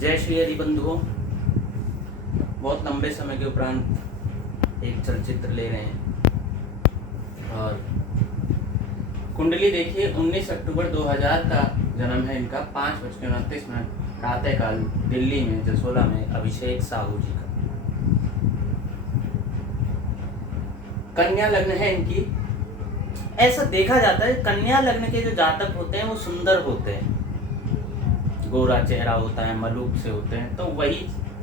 जय श्री हरि बंधुओं। बहुत लंबे समय के उपरांत एक चलचित्र ले रहे हैं और कुंडली देखिए। 19 अक्टूबर 2000 का जन्म है इनका। 5:29 प्रातःकाल दिल्ली में जसोला में अभिषेक साहू जी का। कन्या लग्न है इनकी। ऐसा देखा जाता है कन्या लग्न के जो जातक होते हैं वो सुंदर होते हैं, गोरा चेहरा होता है, मलूक से होते हैं, तो वही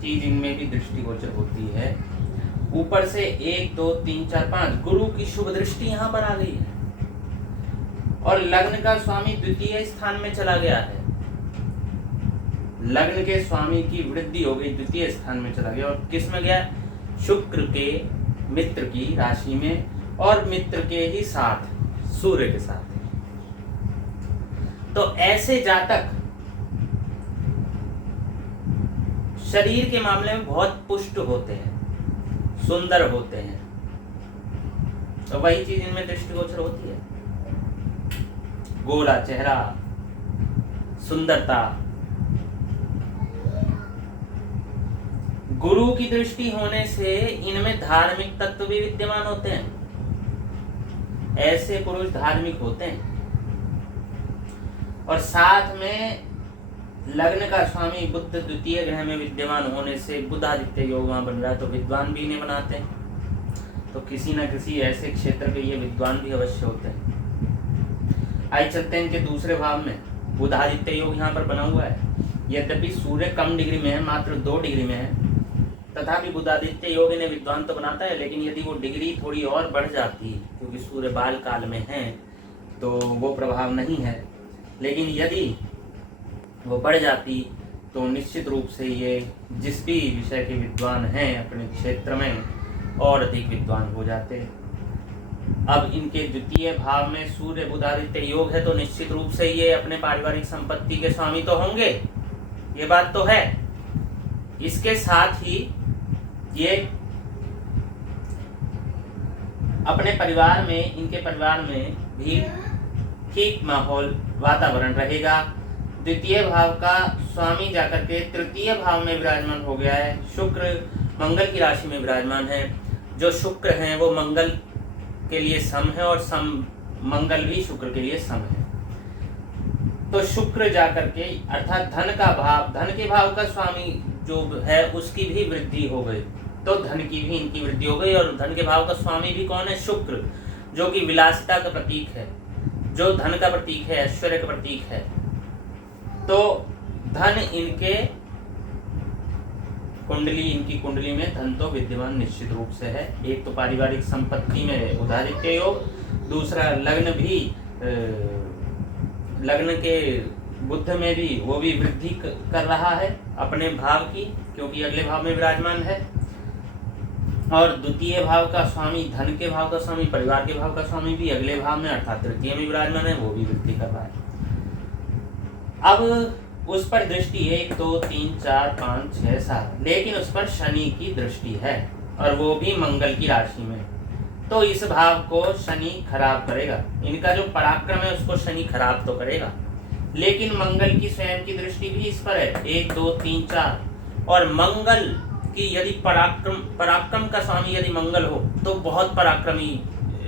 चीज इनमें भी दृष्टिगोचर होती है। ऊपर से 1 2 3 4 5 गुरु की शुभ दृष्टि यहाँ पर आ गई है और लग्न का स्वामी द्वितीय स्थान में चला गया है। लग्न के स्वामी की वृद्धि हो गई, द्वितीय स्थान में चला गया। और किस में गया? शुक्र के मित्र की राशि में और मित्र के ही साथ, सूर्य के साथ। तो ऐसे जातक शरीर के मामले में बहुत पुष्ट होते हैं, सुंदर होते हैं, तो वही चीज इनमें दृष्टिगोचर होती है। गोरा चेहरा, सुंदरता। गुरु की दृष्टि होने से इनमें धार्मिक तत्व भी विद्यमान होते हैं। ऐसे पुरुष धार्मिक होते हैं। और साथ में लग्न का स्वामी बुध द्वितीय ग्रह में विद्यमान होने से बुधादित्य योग वहां बन रहा है, तो विद्वान भी इन्हें बनाते हैं। तो किसी न किसी ऐसे क्षेत्र के ये विद्वान भी अवश्य होते हैं। आइए चलते हैं इनके दूसरे भाव में। बुधादित्य योग यहाँ पर बना हुआ है। यद्यपि सूर्य कम डिग्री में है, मात्र 2 डिग्री में है, तथापि बुधादित्य योग इन्हें विद्वान तो बनाता है। लेकिन यदि वो डिग्री थोड़ी और बढ़ जाती, क्योंकि सूर्य बाल काल में है, तो वो प्रभाव नहीं है। लेकिन यदि वो बढ़ जाती तो निश्चित रूप से ये जिस भी विषय के विद्वान हैं अपने क्षेत्र में और अधिक विद्वान हो जाते। अब इनके द्वितीय भाव में सूर्य बुधादित्य योग है, तो निश्चित रूप से ये अपने पारिवारिक संपत्ति के स्वामी तो होंगे, ये बात तो है। इसके साथ ही ये अपने परिवार में, इनके परिवार में भी ठीक माहौल, वातावरण रहेगा। द्वितीय भाव का स्वामी जाकर के तृतीय भाव में विराजमान हो गया है। शुक्र मंगल की राशि में विराजमान है। जो शुक्र हैं वो मंगल के लिए सम है और मंगल भी शुक्र के लिए सम है। तो शुक्र जाकर के अर्थात धन का भाव, धन के भाव का स्वामी जो है उसकी भी वृद्धि हो गई, तो धन की भी इनकी वृद्धि हो गई। और धन के भाव का स्वामी भी कौन है? शुक्र, जो कि विलासिता का प्रतीक है, जो धन का प्रतीक है, ऐश्वर्य का प्रतीक है। तो धन इनके कुंडली, इनकी कुंडली में धन तो विद्यमान निश्चित रूप से है। एक तो पारिवारिक संपत्ति में बुधादित्य योग, दूसरा लग्न भी, लग्न के बुध में भी वो भी वृद्धि कर रहा है अपने भाव की, क्योंकि अगले भाव में विराजमान है। और द्वितीय भाव का स्वामी, धन के भाव का स्वामी, परिवार के भाव का स्वामी भी अगले भाव में अर्थात तृतीय में विराजमान है, वो भी वृद्धि कर रहा है। अब उस पर दृष्टि 1 2 3 4 5 6 7, लेकिन उस पर शनि की दृष्टि है और वो भी मंगल की राशि में। तो इस भाव को शनि खराब करेगा। इनका जो पराक्रम है उसको शनि खराब तो करेगा, लेकिन मंगल की स्वयं की दृष्टि भी इस पर है, 1 2 3 4। और मंगल की यदि पराक्रम का स्वामी यदि मंगल हो तो बहुत पराक्रमी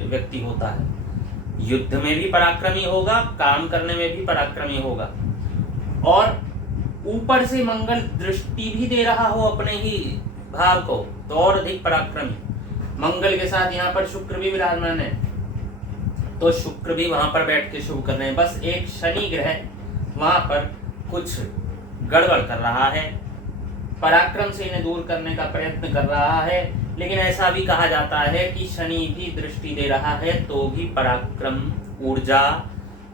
व्यक्ति होता है। युद्ध में भी पराक्रमी होगा, काम करने में भी पराक्रमी होगा। और ऊपर से मंगल दृष्टि भी दे रहा हो अपने ही भाव को, तो और अधिक पराक्रमी। मंगल के साथ यहाँ पर शुक्र भी विराजमान है, तो शुक्र भी वहां पर बैठ के शुभ कर रहे हैं। बस एक शनि ग्रह वहां पर कुछ गड़बड़ कर रहा है, पराक्रम से इन्हें दूर करने का प्रयत्न कर रहा है। लेकिन ऐसा भी कहा जाता है कि शनि भी दृष्टि दे रहा है तो भी पराक्रम, ऊर्जा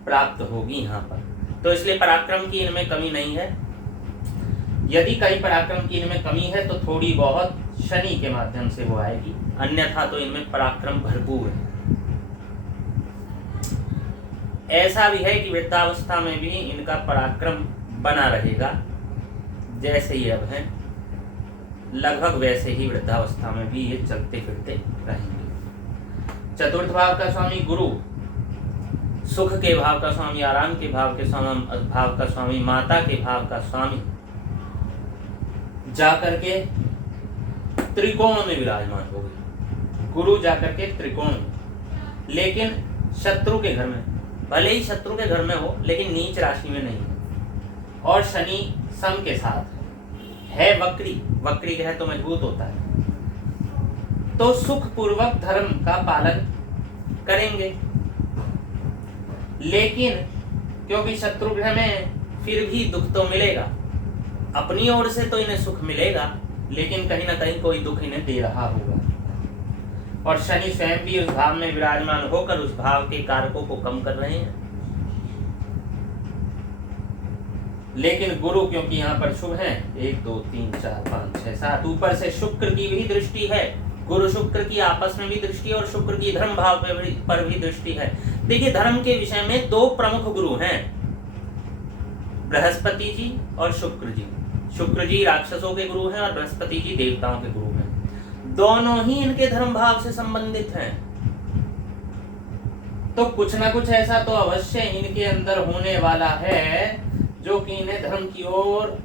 प्राप्त होगी यहाँ पर। तो इसलिए पराक्रम की इनमें कमी नहीं है। यदि कहीं पराक्रम की इनमें कमी है तो थोड़ी बहुत शनि के माध्यम से वो आएगी, अन्यथा तो इनमें पराक्रम भरपूर है। ऐसा भी है कि वृद्धावस्था में भी इनका पराक्रम बना रहेगा। जैसे ये अब हैं लगभग वैसे ही वृद्धावस्था में भी ये चलते फिरते रहेंगे। चतुर्थ भाव का स्वामी गुरु, सुख के भाव का स्वामी, आराम के भाव का स्वामी, माता के भाव का स्वामी, जाकर के त्रिकोण में विराजमान हो गए। गुरु जाकर के त्रिकोण में, लेकिन शत्रु के घर में, भले ही शत्रु के घर में हो लेकिन नीच राशि में नहीं है। और शनि सम के साथ है वक्री, वक्री है तो मजबूत होता है, तो सुख पूर्वक धर्म का पालन करेंगे। लेकिन क्योंकि शत्रु ग्रह में फिर भी दुख तो मिलेगा, अपनी ओर से तो इन्हें सुख मिलेगा, लेकिन कहीं ना कहीं कोई दुख इन्हें दे रहा होगा। और शनि स्वयं भी उस भाव में विराजमान होकर उस भाव के कारकों को कम कर रहे हैं। लेकिन गुरु क्योंकि यहाँ पर शुभ है, 1 2 3 4 5 6 7, ऊपर से शुक्र की भी दृष्टि है, गुरु शुक्र की आपस में भी दृष्टि और शुक्र की धर्म भाव पर भी दृष्टि है। देखिए, धर्म के विषय में 2 प्रमुख गुरु हैं, बृहस्पति जी और शुक्र जी। शुक्र जी राक्षसों के गुरु हैं और बृहस्पति जी देवताओं के गुरु हैं। दोनों ही इनके धर्म भाव से संबंधित हैं, तो कुछ ना कुछ ऐसा तो अवश्य इनके अंदर होने वाला है जो कि इन्हें धर्म की ओर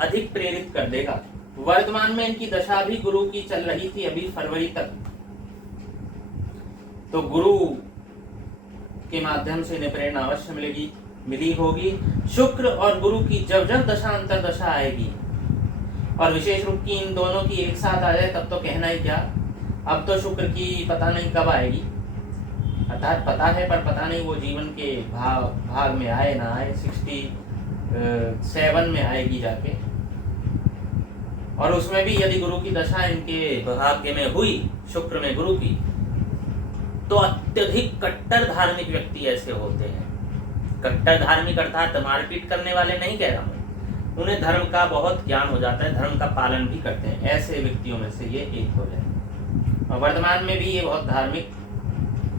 अधिक प्रेरित कर देगा। वर्तमान में इनकी दशा भी गुरु की चल रही थी अभी फरवरी तक, तो गुरु के माध्यम से इन्हें प्रेरणा अवश्य मिली होगी। शुक्र और गुरु की जब जब दशा अंतर दशा आएगी और विशेष रूप की इन दोनों की एक साथ आ जाए तब तो कहना ही क्या। अब तो शुक्र की पता नहीं कब आएगी, अर्थात पता है पर पता नहीं वो जीवन के भाग में आए ना आए, 67 में आएगी जाके। और उसमें भी यदि गुरु की दशा इनके भाग्य में हुई, शुक्र में गुरु की, तो अत्यधिक कट्टर धार्मिक व्यक्ति ऐसे होते हैं। कट्टर धार्मिक अर्थात मारपीट करने वाले नहीं कह रहा हूँ, उन्हें धर्म का बहुत ज्ञान हो जाता है, धर्म का पालन भी करते हैं। ऐसे व्यक्तियों में से ये एक हो जाए, और वर्तमान में भी ये बहुत धार्मिक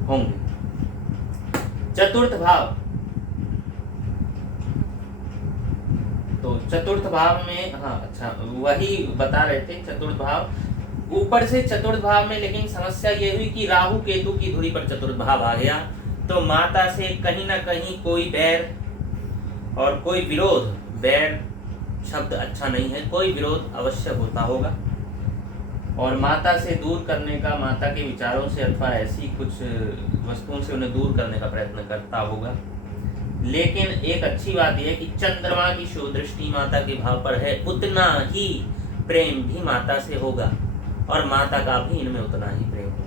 होंगे। चतुर्थ भाव, तो चतुर्थ भाव में, हाँ अच्छा वही बता रहे थे, चतुर्थ भाव ऊपर से चतुर्थ भाव में, लेकिन समस्या ये हुई कि राहु केतु की धुरी पर चतुर्थ भाव आ गया, तो माता से कहीं ना कहीं कोई बैर और कोई विरोध, बैर शब्द अच्छा नहीं है, कोई विरोध अवश्य होता होगा। और माता से दूर करने का, माता के विचारों से अथवा ऐसी कुछ वस्तुओं से उन्हें दूर करने का प्रयत्न करता होगा। लेकिन एक अच्छी बात यह है कि चंद्रमा की शुभ दृष्टि माता के भाव पर है, उतना ही प्रेम भी माता से होगा और माता का भी इनमें उतना ही प्रेम होगा।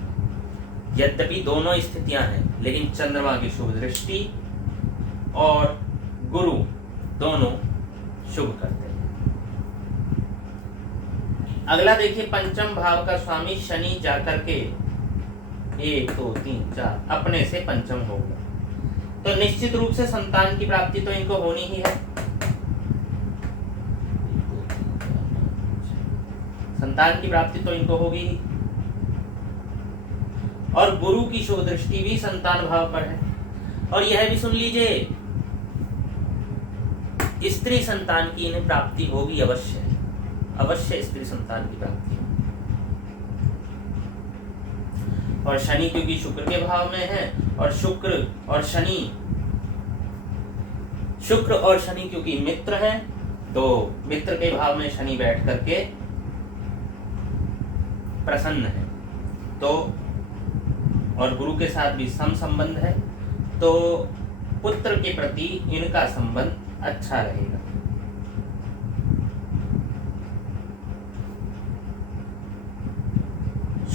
यद्यपि दोनों स्थितियां हैं, लेकिन चंद्रमा की शुभ दृष्टि और गुरु दोनों शुभ करते हैं। अगला देखिए, पंचम भाव का स्वामी शनि जाकर के 1 2 3 4 अपने से पंचम हो गया, तो निश्चित रूप से संतान की प्राप्ति तो इनको होनी ही है। संतान की प्राप्ति तो इनको होगी ही, और गुरु की शुभ दृष्टि भी संतान भाव पर है। और यह भी सुन लीजिए, स्त्री संतान की इन्हें प्राप्ति होगी अवश्य, अवश्य स्त्री संतान की प्राप्ति। और शनि क्योंकि शुक्र के भाव में है, और शुक्र और शनि क्योंकि मित्र है, तो मित्र के भाव में शनि बैठ करके प्रसन्न है, तो और गुरु के साथ भी सम संबंध है, तो पुत्र के प्रति इनका संबंध अच्छा रहेगा।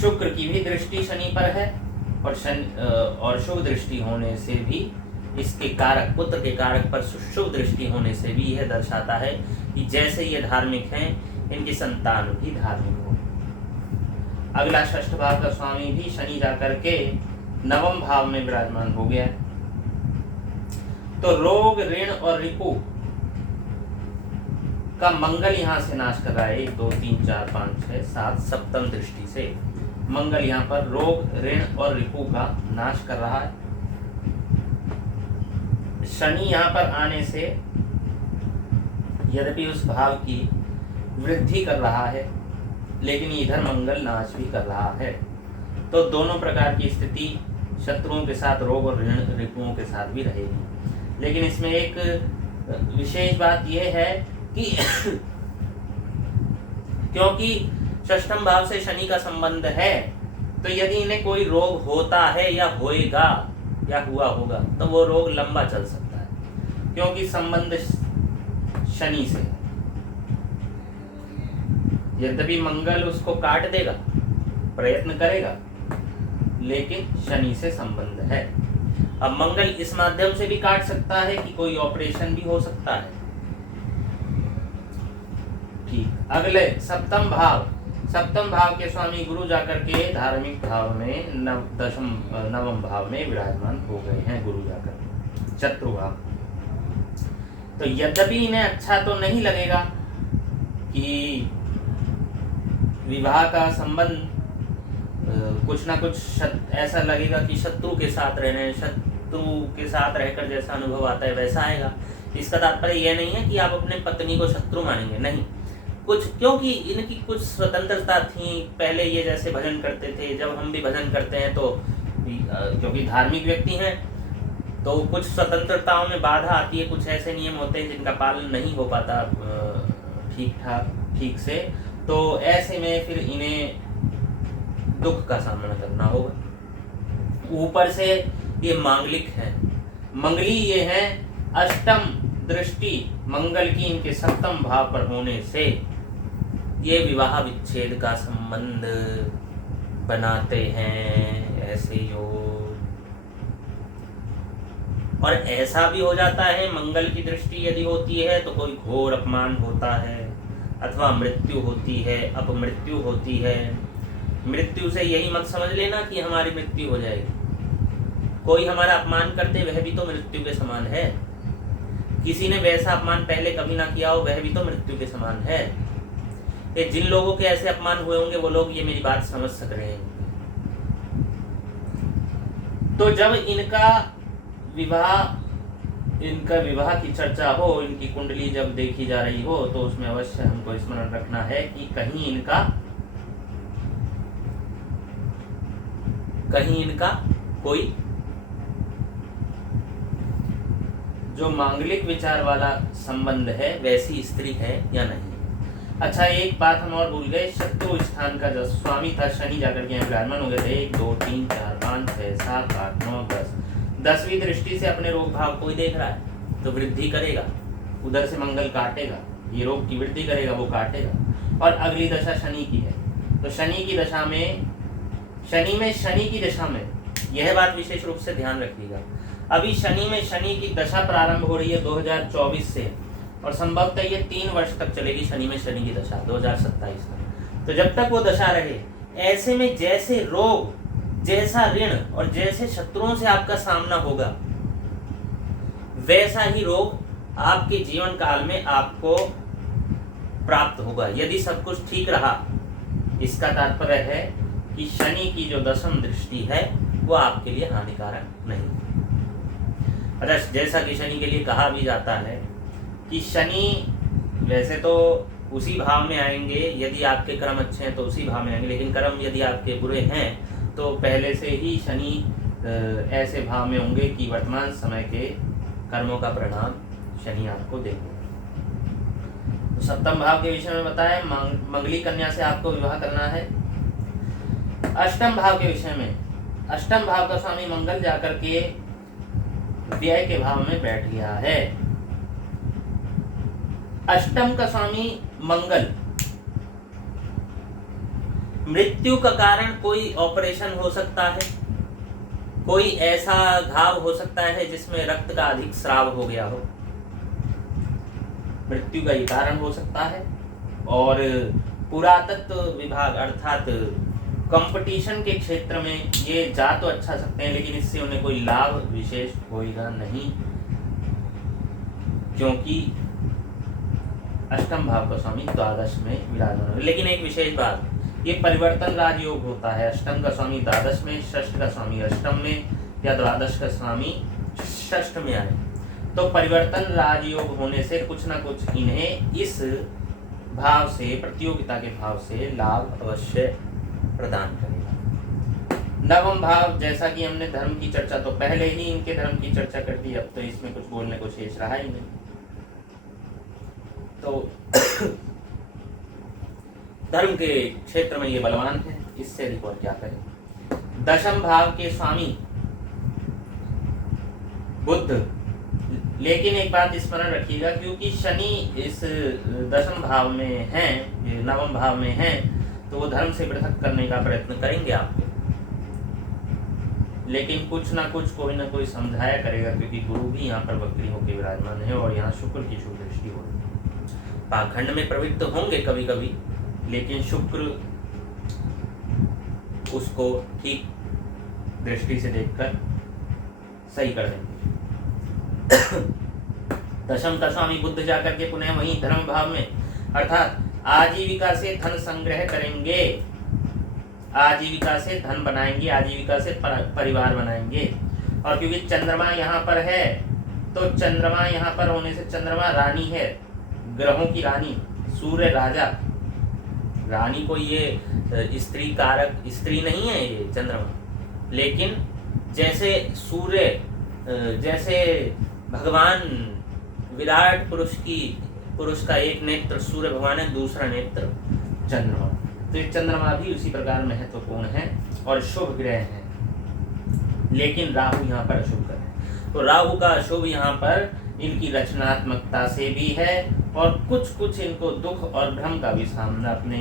शुक्र की भी दृष्टि शनि पर है, और शुभ दृष्टि होने से भी इसके कारक, पुत्र के कारक पर शुभ दृष्टि होने से भी यह दर्शाता है कि जैसे ये धार्मिक हैं, इनकी संतान भी धार्मिक हो। अगला षष्ठ भाव का स्वामी भी शनि जाकर के नवम भाव में विराजमान हो गया, तो रोग, ऋण और रिपु का मंगल यहां से नाश कर रहा है। 1 2 3 4 5 6 7 सप्तम दृष्टि से मंगल यहाँ पर रोग, ऋण और रिपु का नाश कर रहा है। शनि यहाँ पर आने से यद्यपि उस भाव की वृद्धि कर रहा है, लेकिन इधर मंगल नाश भी कर रहा है, तो दोनों प्रकार की स्थिति शत्रुओं के साथ, रोग और ऋण रिपुओं के साथ भी रहेगी। लेकिन इसमें एक विशेष बात यह है कि क्योंकि षष्ठम भाव से शनि का संबंध है, तो यदि इन्हें कोई रोग होता है या होएगा या हुआ होगा तो वो रोग लंबा चल सकता है, क्योंकि संबंध शनि से है। यद्यपि मंगल उसको काट देगा, प्रयत्न करेगा, लेकिन शनि से संबंध है। अब मंगल इस माध्यम से भी काट सकता है कि कोई ऑपरेशन भी हो सकता है। ठीक, अगले सप्तम भाव। सप्तम भाव के स्वामी गुरु जाकर के धार्मिक भाव में नवम भाव में विराजमान हो गए हैं। गुरु जाकर शत्रु भाव, तो यद्यपि इन्हें अच्छा तो नहीं लगेगा कि विवाह का संबंध कुछ ना कुछ ऐसा लगेगा कि शत्रु के साथ रह रहे हैं, शत्रु के साथ रहकर जैसा अनुभव आता है वैसा आएगा। इसका तात्पर्य यह नहीं है कि आप अपने पत्नी को शत्रु मानेंगे, नहीं। कुछ क्योंकि इनकी कुछ स्वतंत्रता थी, पहले ये जैसे भजन करते थे, जब हम भी भजन करते हैं तो क्योंकि धार्मिक व्यक्ति हैं तो कुछ स्वतंत्रताओं में बाधा आती है, कुछ ऐसे नियम होते हैं जिनका पालन नहीं हो पाता ठीक से, तो ऐसे में फिर इन्हें दुख का सामना करना होगा। ऊपर से ये मांगलिक है, मंगली ये है, अष्टम दृष्टि मंगल की इनके सप्तम भाव पर होने से ये विवाह विच्छेद का संबंध बनाते हैं, ऐसे योग। और ऐसा भी हो जाता है, मंगल की दृष्टि यदि होती है तो कोई घोर अपमान होता है, अथवा मृत्यु होती है, अपमृत्यु होती है। मृत्यु से यही मत समझ लेना कि हमारी मृत्यु हो जाएगी। कोई हमारा अपमान करते वह भी तो मृत्यु के समान है। किसी ने वैसा अपमान पहले कभी ना किया हो, वह भी तो मृत्यु के समान है। ये जिन लोगों के ऐसे अपमान हुए होंगे वो लोग ये मेरी बात समझ सक रहे हैं। तो जब इनका विवाह की चर्चा हो, इनकी कुंडली जब देखी जा रही हो, तो उसमें अवश्य हमको स्मरण रखना है कि कहीं इनका कोई जो मांगलिक विचार वाला संबंध है वैसी स्त्री है या नहीं। अच्छा, एक बात हम और भूल गए, शत्रु स्थान का जो स्वामी था शनि जाकर के विराजमान हो गए थे। 1 2 3 4 5 6 7 8 9 10, 10वीं दृष्टि से अपने रोग भाव कोई देख रहा है तो वृद्धि करेगा, उधर से मंगल काटेगा, ये रोग की वृद्धि करेगा, वो काटेगा। और अगली दशा शनि की है, तो शनि की दशा में यह बात विशेष रूप से ध्यान रखिएगा। अभी शनि में शनि की दशा प्रारंभ हो रही है 2024 से, और संभवतः ये 3 वर्ष तक चलेगी शनि में शनि की दशा 2027 तक। तो जब तक वो दशा रहे, ऐसे में जैसे रोग, जैसा ऋण और जैसे शत्रुओं से आपका सामना होगा, वैसा ही रोग आपके जीवन काल में आपको प्राप्त होगा यदि सब कुछ ठीक रहा। इसका तात्पर्य है कि शनि की जो दशम दृष्टि है वो आपके लिए हानिकारक नहीं। अच्छा, जैसा कि शनि के लिए कहा भी जाता है कि शनि वैसे तो उसी भाव में आएंगे, यदि आपके कर्म अच्छे हैं तो उसी भाव में आएंगे, लेकिन कर्म यदि आपके बुरे हैं तो पहले से ही शनि ऐसे भाव में होंगे कि वर्तमान समय के कर्मों का परिणाम शनि आपको देंगे। तो सप्तम भाव के विषय में बताया, मंगली कन्या से आपको विवाह करना है। अष्टम भाव के विषय में, अष्टम भाव का स्वामी मंगल जाकर के व्यय के भाव में बैठ गया है। अष्टम का स्वामी मंगल, मृत्यु का कारण कोई ऑपरेशन हो सकता है, कोई ऐसा घाव हो सकता है जिसमें रक्त का अधिक स्राव हो गया हो, मृत्यु का ये कारण हो सकता है। और पुरातत्व विभाग अर्थात कंपटीशन के क्षेत्र में ये जा तो अच्छा सकते हैं, लेकिन इससे उन्हें कोई लाभ विशेष होगा नहीं, क्योंकि अष्टम भाव का स्वामी द्वादश में विराजमान है। लेकिन एक विशेष बात, ये परिवर्तन राजयोग होता है। अष्टम का स्वामी द्वादश में, षष्ठ का स्वामी अष्टम में, या द्वादश का स्वामी षष्ठ में आए तो परिवर्तन राजयोग होने से कुछ ना कुछ इन्हें इस भाव से, प्रतियोगिता के भाव से लाभ अवश्य प्रदान करेगा। नवम भाव, जैसा कि हमने धर्म की चर्चा तो पहले ही इनके धर्म की चर्चा कर दी, अब तो इसमें कुछ बोलने को शेष रहा ही नहीं। तो धर्म के क्षेत्र में ये बलवान है, इससे अधिक और क्या करें। दशम भाव के स्वामी बुध, लेकिन एक बात स्मरण रखिएगा, क्योंकि शनि इस दशम भाव में है, ये नवम भाव में है, तो वो धर्म से पृथक करने का प्रयत्न करेंगे आपको, लेकिन कुछ ना कुछ कोई ना कोई समझाया करेगा, क्योंकि गुरु भी यहाँ पर वक्री होकर विराजमान है और यहाँ शुक्र की शुभ दृष्टि हो रही है। पाखंड में प्रवृत्त होंगे कभी कभी, लेकिन शुक्र उसको ठीक दृष्टि से देखकर सही कर देंगे। दशम का स्वामी बुध जाकर के पुनः वही धर्म भाव में, अर्थात आजीविका से धन संग्रह करेंगे, आजीविका से धन बनाएंगे, आजीविका से परिवार बनाएंगे। और क्योंकि चंद्रमा यहाँ पर है, तो चंद्रमा यहाँ पर होने से चंद्रमा रानी है, ग्रहों की रानी, सूर्य राजा। रानी को ये स्त्री कारक स्त्री नहीं है ये चंद्रमा, लेकिन जैसे सूर्य, जैसे भगवान विराट पुरुष का एक नेत्र सूर्य भगवान है, दूसरा नेत्र चंद्रमा, तो ये चंद्रमा भी उसी प्रकार महत्वपूर्ण है और शुभ ग्रह है। लेकिन राहु यहाँ पर अशुभ ग्रह है, तो राहु का अशुभ यहाँ पर इनकी रचनात्मकता से भी है और कुछ इनको दुख और भ्रम का भी सामना अपने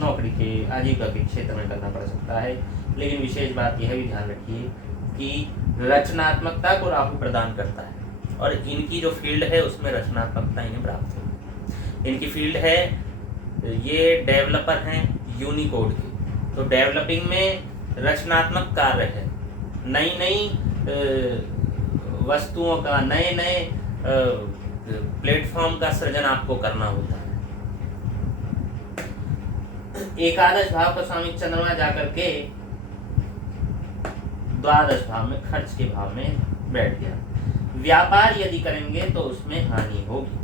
नौकरी के आजीविका के क्षेत्र में करना पड़ सकता है। लेकिन विशेष बात यह भी ध्यान रखिए कि रचनात्मकता को राहु प्रदान करता है और इनकी जो फील्ड है उसमें रचनात्मकता इन्हें प्राप्त होगी। इनकी फील्ड है, ये डेवलपर हैं यूनिकोड के, तो डेवलपिंग में रचनात्मक कार्य है, नई वस्तुओं का, नए प्लेटफॉर्म का सृजन आपको करना होता है। एकादश भाव का स्वामी चंद्रमा जाकर के द्वादश भाव में, खर्च के भाव में बैठ गया। व्यापार यदि करेंगे तो उसमें हानि होगी,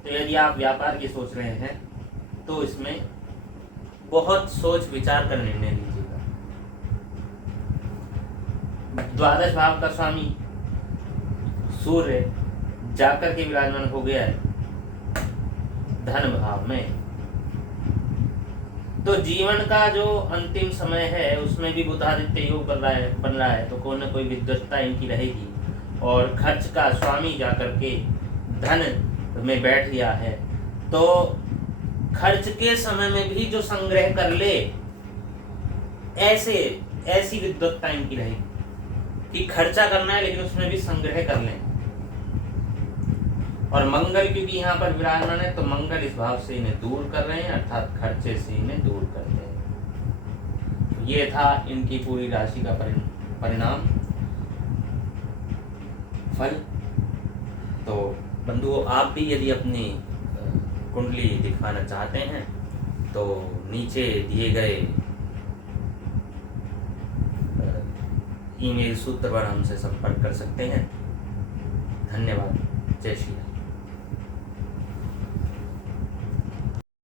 तो यदि आप व्यापार की सोच रहे हैं तो इसमें बहुत सोच विचार कर निर्णय लीजिएगा। द्वादश भाव का स्वामी सूर्य जाकर के विराजमान हो गया है धन भाव में, तो जीवन का जो अंतिम समय है उसमें भी बुधादित्य योग बन रहा है, तो कोई ना कोई विद्वत्ता इनकी रहेगी। और खर्च का स्वामी जाकर के धन में बैठ गया है, तो खर्च के समय में भी जो संग्रह कर ले, ऐसी विद्वत्ता इनकी रहेगी कि खर्चा करना है लेकिन उसमें भी संग्रह कर लें। और मंगल क्योंकि यहाँ पर विराजमान है, तो मंगल इस भाव से इन्हें दूर कर रहे हैं, अर्थात खर्चे से इन्हें दूर करते हैं। ये था इनकी पूरी राशि का परिणाम फल। तो बंधुओं, आप भी यदि अपनी कुंडली दिखाना चाहते हैं तो नीचे दिए गए ईमेल सूत्र पर हमसे संपर्क कर सकते हैं। धन्यवाद। जय श्री राम।